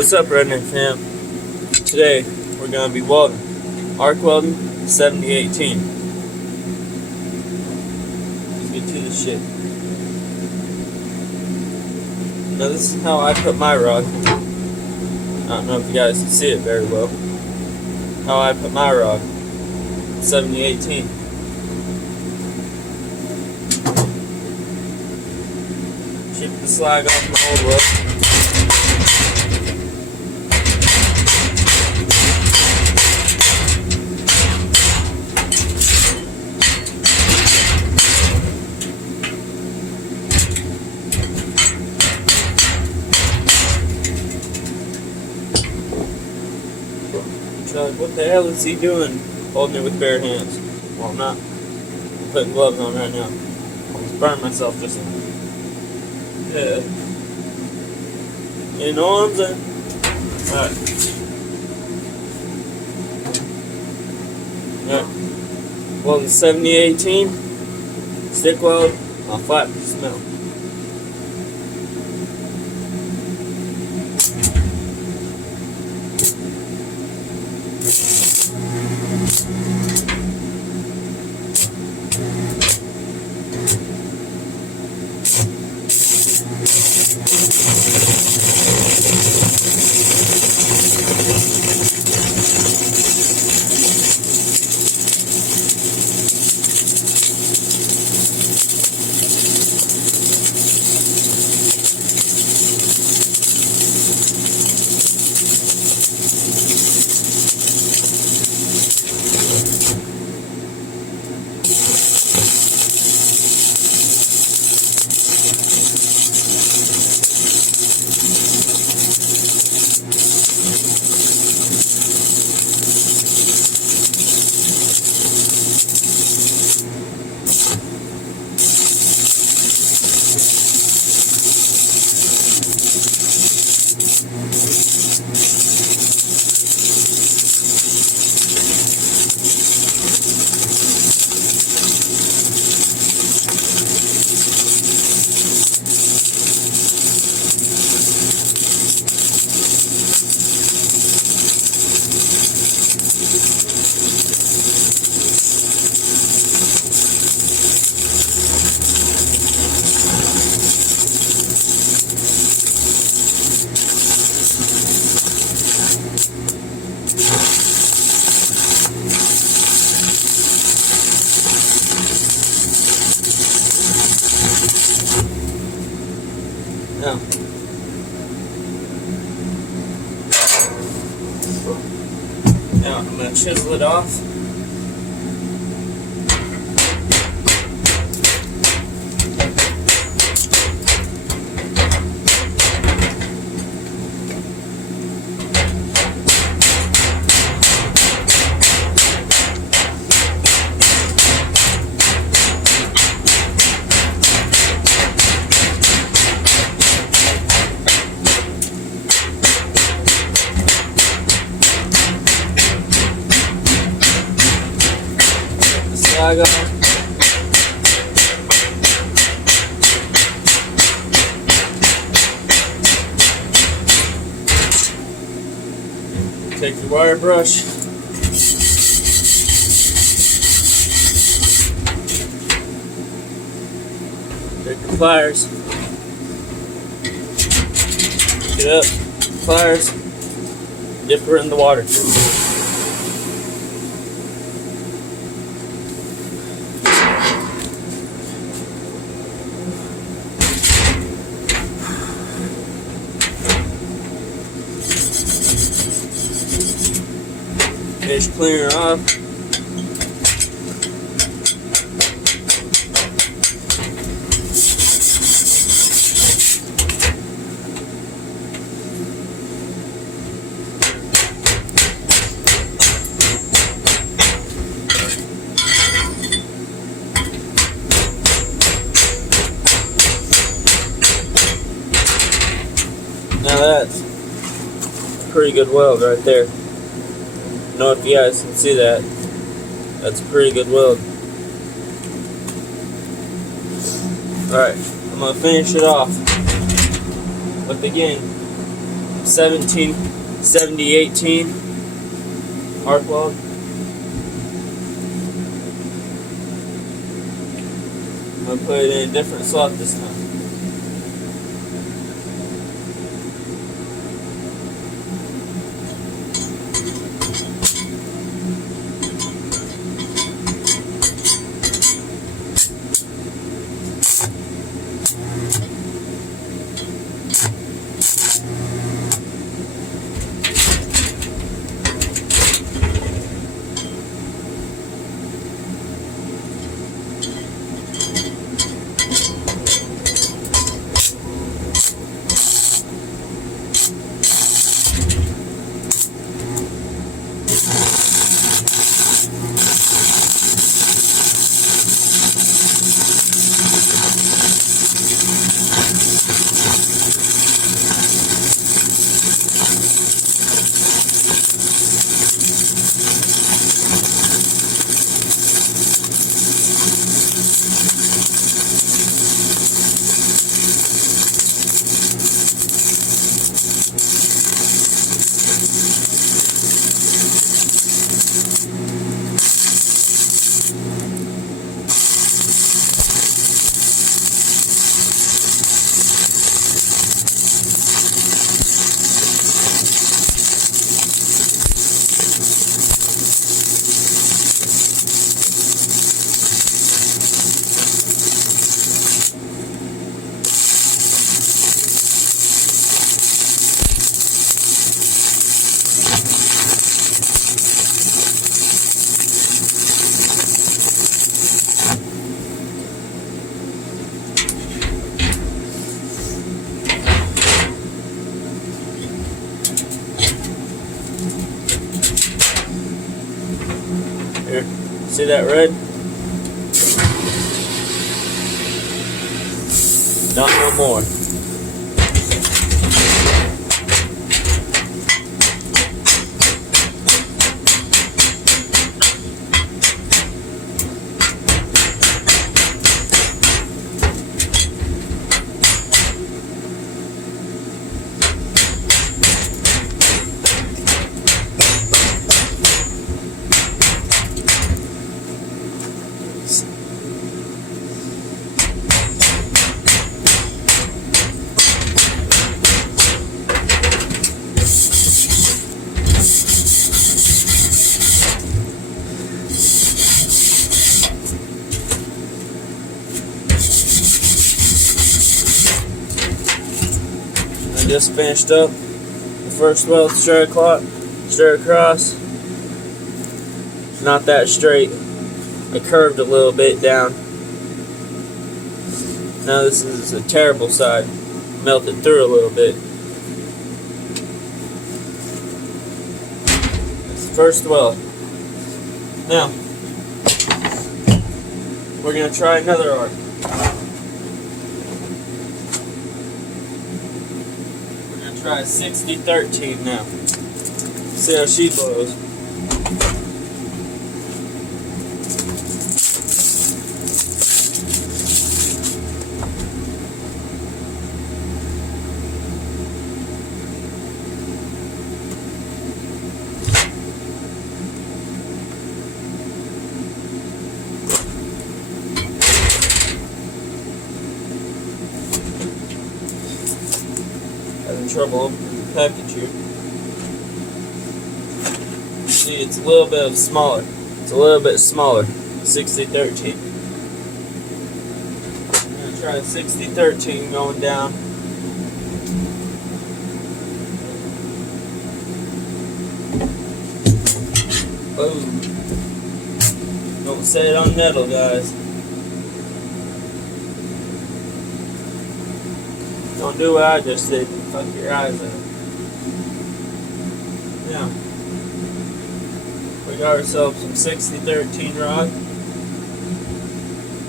What's up, redneck fam? Today we're gonna be welding, arc welding 7018. Let's get to this shit. Now this is how I put my rod. I don't know if you guys can see it very well. How I put my rod, 7018. Chip the slag off my old weld. Like, what the hell is he doing holding it with bare hands? Well, I'm not. I'm putting gloves on right now. I almost burned myself just now. Yeah. You know what I'm saying? Alright. Alright. Well, the 7018 stick weld, I'll flat the smell. Now I'm going to chisel it off. Slag off. Take the wire brush. Take the pliers. Pick it up. Pliers. Dip her in the water. Finish clearing her off. Now that's a pretty good weld right there. I don't know if you guys can see that. That's a pretty good weld. Alright, I'm going to finish it off with again 1770-18 arc weld. I'm going to put it in a different slot this time. Here, see that red? Not no more. Just finished up the first weld straight across. Not that straight. I curved a little bit down. Now this is a terrible side. Melted through a little bit. That's the first weld. Now we're gonna try another arc. Try 60-13 now. See how she blows. Having trouble opening the package here. See, it's a little bit smaller. It's a little bit smaller. 60-13. I'm going to try 60-13 going down. Boom. Don't set it on metal, guys. Don't do what I just did. Fuck your eyes out. Now, we got ourselves some 60-13 rod.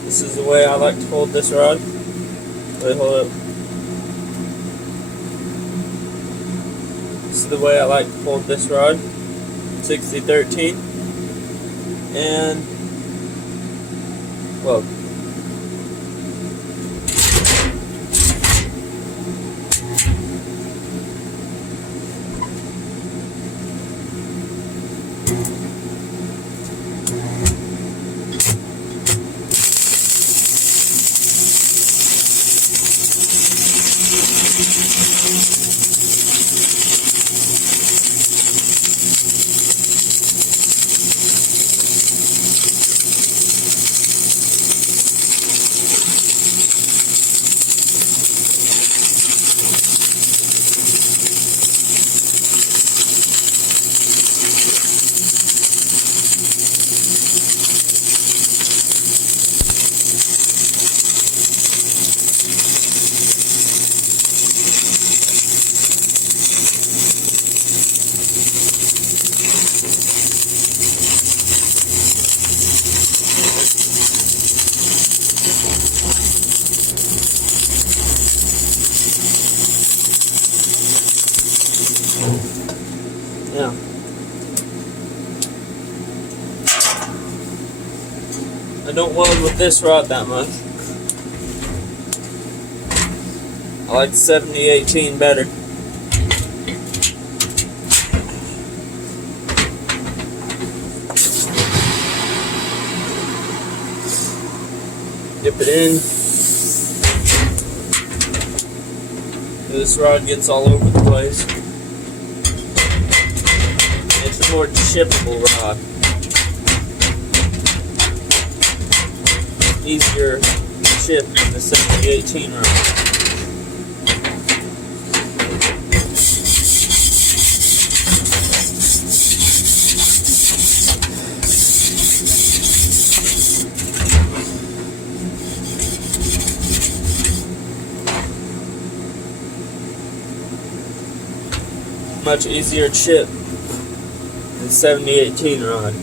This is the way I like to hold this rod. Wait, hold up. This is the way I like to hold this rod. 60-13. And, well, Yeah. I don't weld with this rod that much. I like 70-18 better. Dip it in. This rod gets all over the place. It's a more chippable rod. Easier to chip than the 70-18 rod. Much easier chip than 70-18 rod.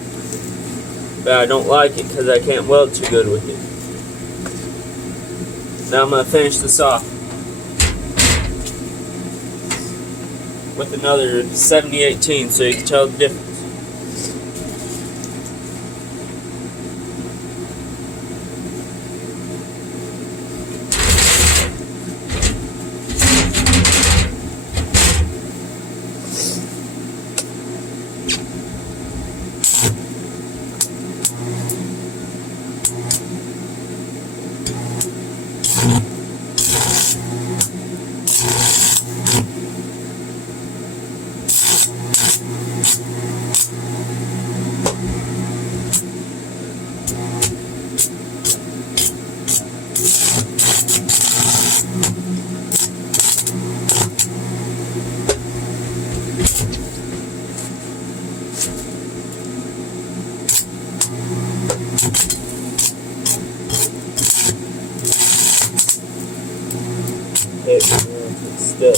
But I don't like it because I can't weld too good with it. Now I'm going to finish this off with another 70-18 so you can tell the difference. It's still.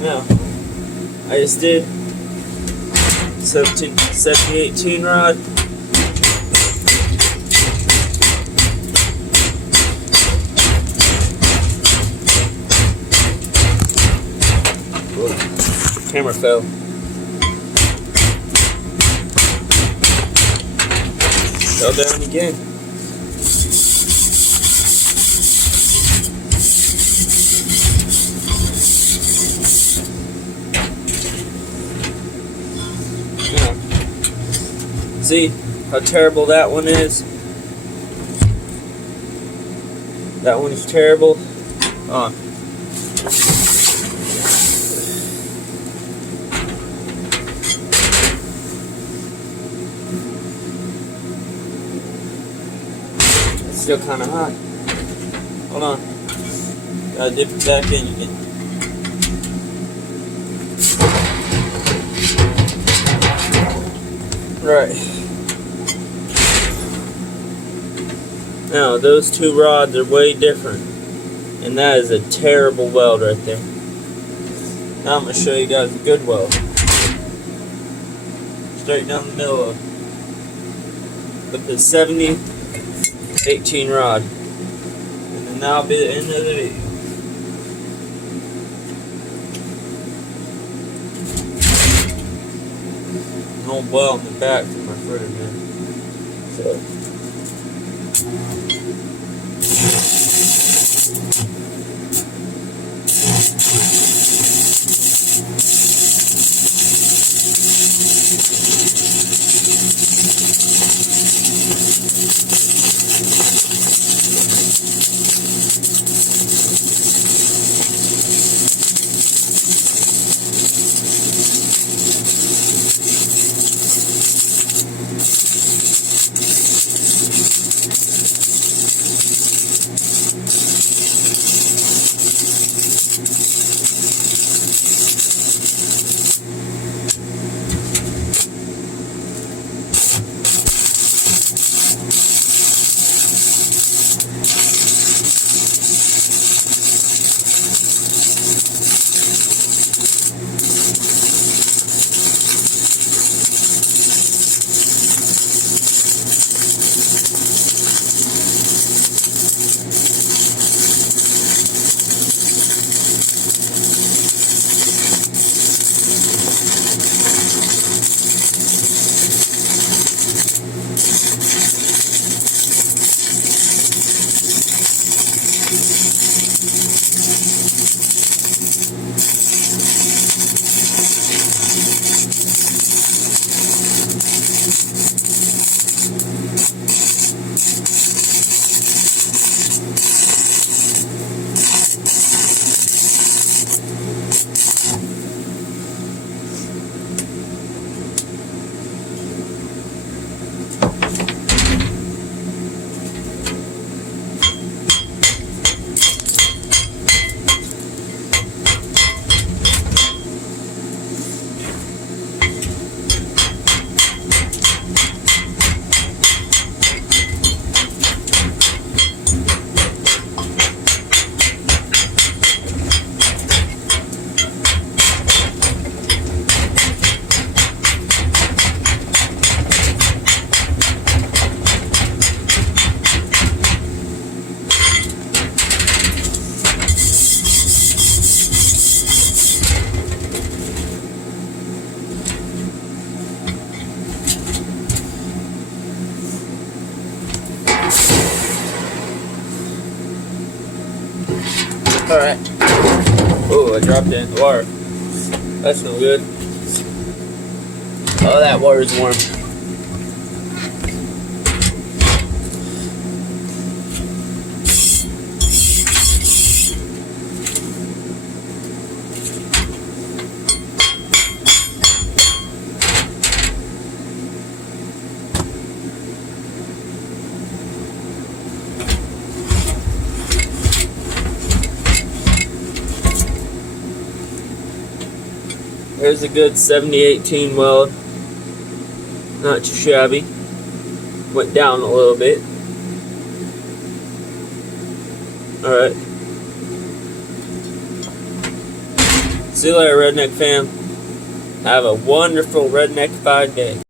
Now, I just did 70-18 rod. Whoa, camera fell. Fell down again. See how terrible that one is? That one is terrible. It's still kind of hot. Hold on. Gotta dip it back in again. Right. Now, those two rods are way different. And that is a terrible weld right there. Now I'm going to show you guys a good weld. Straight down the middle of with the 70-18 rod. And then that'll be the end of the video. an old well in the back from my friend, man. So. Alright. Oh, I dropped it in the water. That's no good. Oh, that water's warm. There's a good 70-18 weld. Not too shabby. Went down a little bit. Alright. See you later, Redneck fam. Have a wonderful Redneck 5 day.